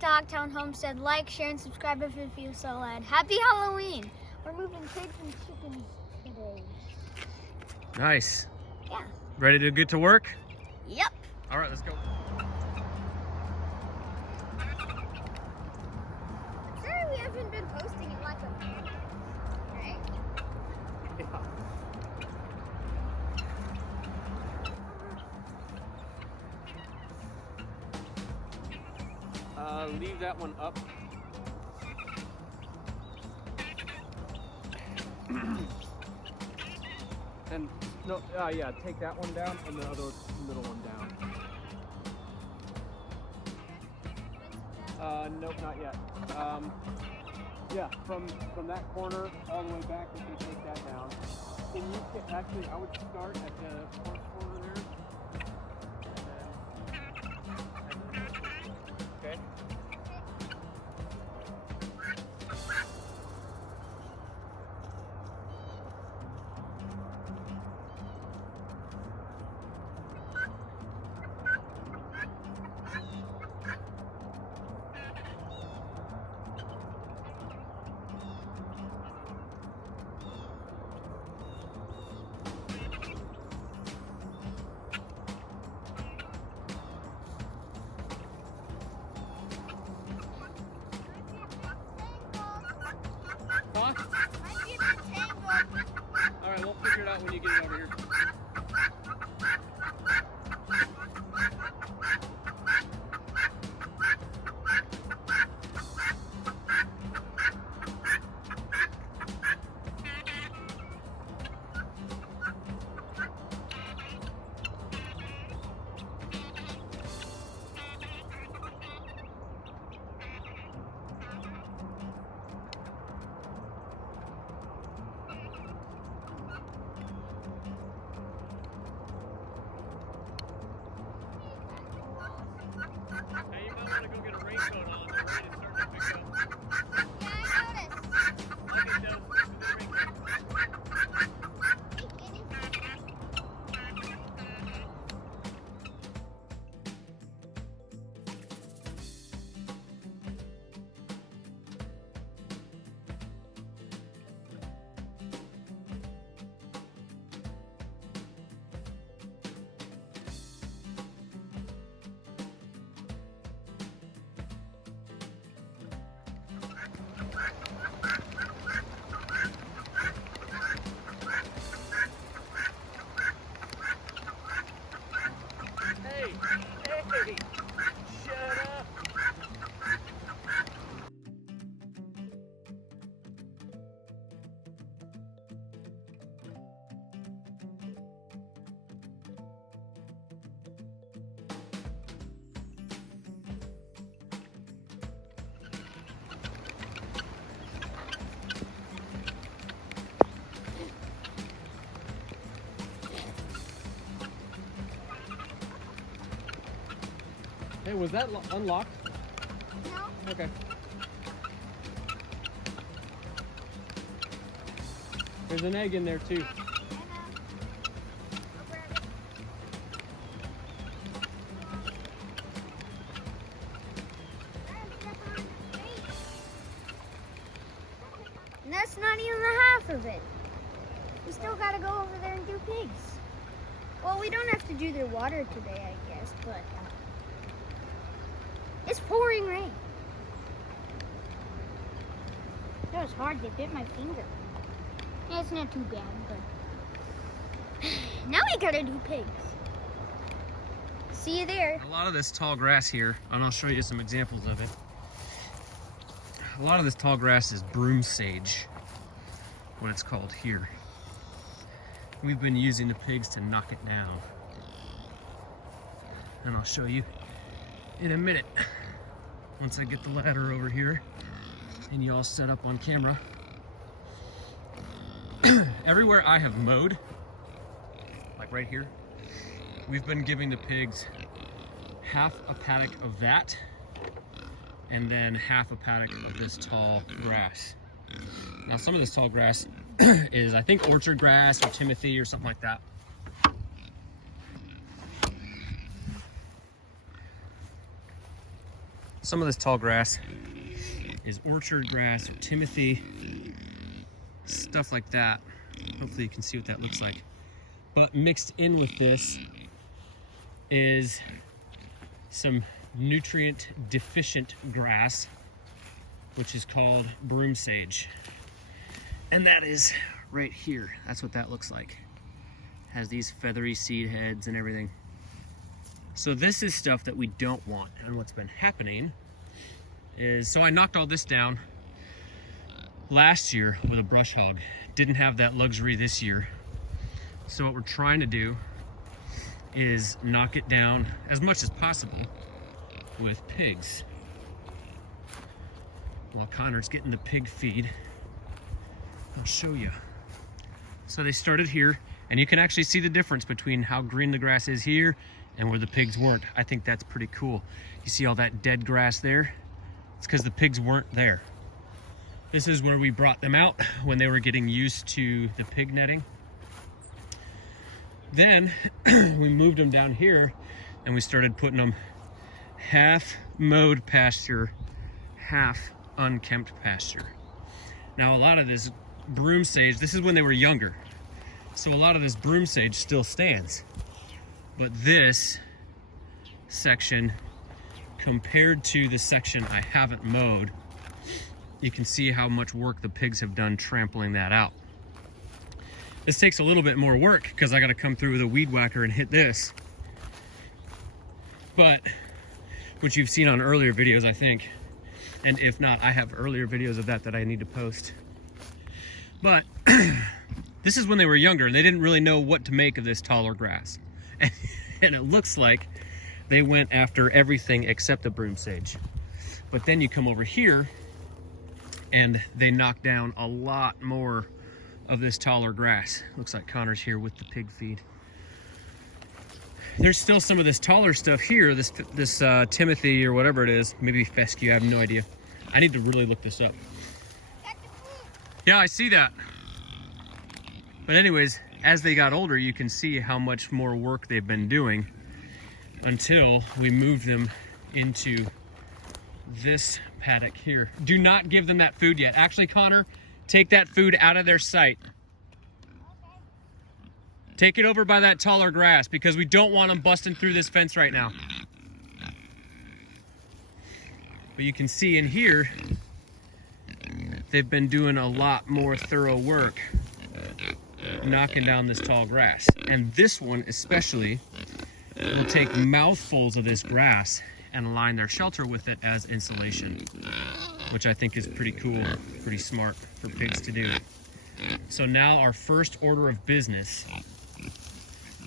back to Hogtown Homestead. Like, share, and subscribe if you feel so led. Happy Halloween! We're moving pigs and chickens today. Nice. Yeah. Ready to get to work? Yep. All right, let's go. Sorry we haven't been posting in like a minute, right? Yeah. Leave that one up. And no, yeah, take that one down and the other middle one down. Nope, not yet. Yeah, from that corner all the way back, you can take that down. Can you actually? I would start at the front corner there. Okay. Huh? Alright, we'll figure it out when you get it over here. Hey, you might want to go get a raincoat on. The rain is starting to pick up. Yeah, I noticed. I'll get those with the raincoat. Hey, shut up. Hey, was that unlocked? No. Okay. There's an egg in there too. And that's not even the half of it. We still gotta go over there and do pigs. Well, we don't have to do their water today, I guess, but it's pouring rain. That was hard. They bit my finger. Yeah, it's not too bad, but now we gotta do pigs. See you there. A lot of this tall grass here, and I'll show you some examples of it. A lot of this tall grass is broom sage, what it's called here. We've been using the pigs to knock it down. And I'll show you in a minute, once I get the ladder over here and you all set up on camera. Everywhere I have mowed, like right here, we've been giving the pigs half a paddock of that and then half a paddock of this tall grass. Now some of this tall grass is, I think, orchard grass or Timothy or something like that. Some of this tall grass is orchard grass or timothy, stuff like that. Hopefully you can see what that looks like. But mixed in with this is some nutrient deficient grass, which is called broom sage. And that is right here. That's what that looks like. Has these feathery seed heads and everything. So this is stuff that we don't want. And what's been happening is, so I knocked all this down last year with a brush hog. Didn't have that luxury this year. So what we're trying to do is knock it down as much as possible with pigs. While Connor's getting the pig feed, I'll show you. So they started here, and you can actually see the difference between how green the grass is here and where the pigs weren't. I think that's pretty cool. You see all that dead grass there? It's because the pigs weren't there. This is where we brought them out when they were getting used to the pig netting. Then we moved them down here and we started putting them half mowed pasture, half unkempt pasture. Now a lot of this broom sage, this is when they were younger. So a lot of this broom sage still stands. But this section, compared to the section I haven't mowed, you can see how much work the pigs have done trampling that out. This takes a little bit more work because I got to come through with a weed whacker and hit this. But, which you've seen on earlier videos, I think. And if not, I have earlier videos of that I need to post. But this is when they were younger and they didn't really know what to make of this taller grass. And it looks like they went after everything except the broom sage. But then you come over here and they knock down a lot more of this taller grass. Looks like Connor's here with the pig feed. There's still some of this taller stuff here, this Timothy or whatever it is, maybe fescue, I have no idea. I need to really look this up. Yeah, I see that. But anyways, as they got older, you can see how much more work they've been doing until we moved them into this paddock here. Do not give them that food yet. Actually, Connor, take that food out of their sight. Take it over by that taller grass because we don't want them busting through this fence right now. But you can see in here, they've been doing a lot more thorough work knocking down this tall grass. And this one especially will take mouthfuls of this grass and line their shelter with it as insulation, which I think is pretty cool, pretty smart for pigs to do. So now our first order of business,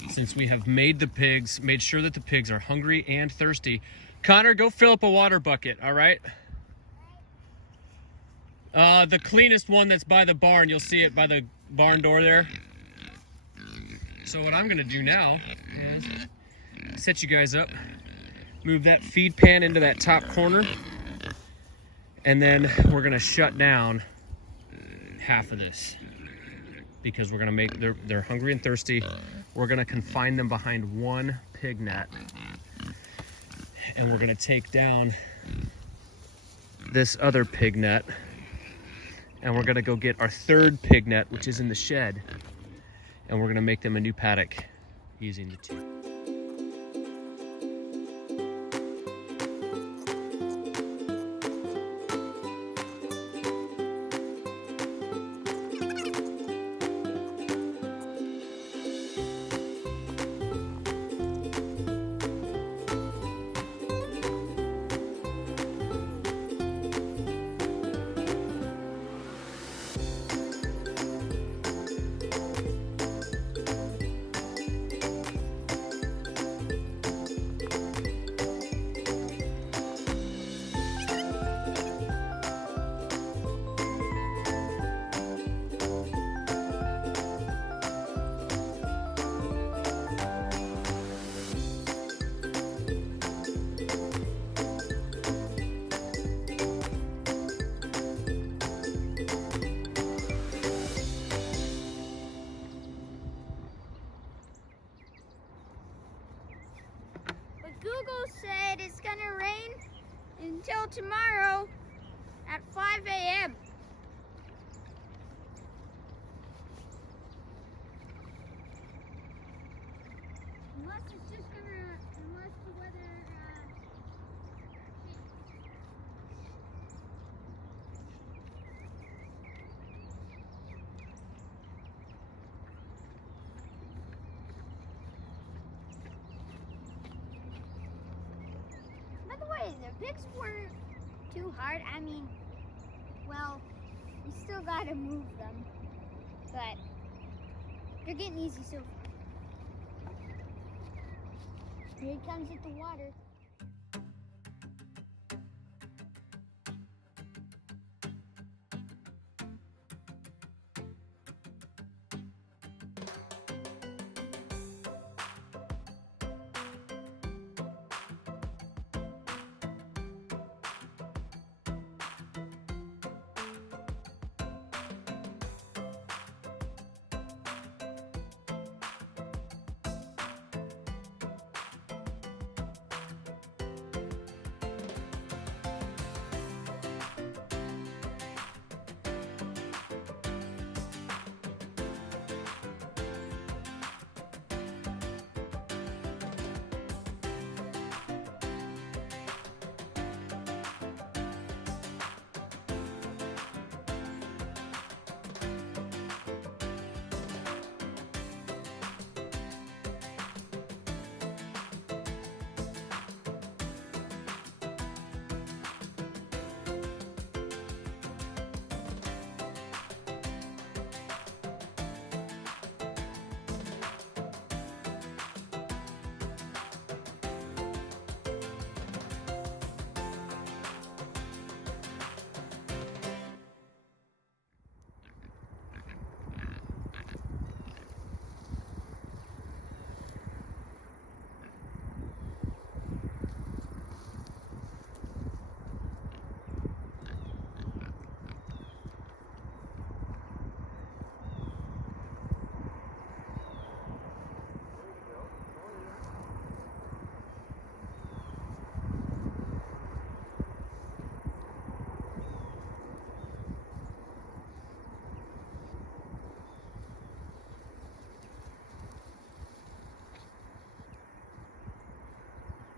since we have made sure that the pigs are hungry and thirsty. Connor, go fill up a water bucket, all right? The cleanest one that's by the barn, you'll see it by the barn door there. So what I'm gonna do now is set you guys up, move that feed pan into that top corner, and then we're gonna shut down half of this because we're gonna make, they're hungry and thirsty. We're gonna confine them behind one pig net, and we're gonna take down this other pig net, and we're gonna go get our third pig net, which is in the shed, and we're gonna make them a new paddock using the two. tomorrow at 5 a.m. Unless it's just gonna, unless the weather By the way, the pigs weren't too hard. I mean, well, we still gotta move them, but they're getting easy so far. Here he comes with the water.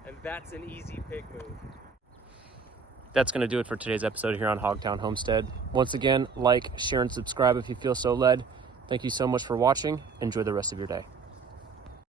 And that's an easy pig move. That's going to do it for today's episode here on Hogtown Homestead. Once again, like, share, and subscribe if you feel so led. Thank you so much for watching. Enjoy the rest of your day.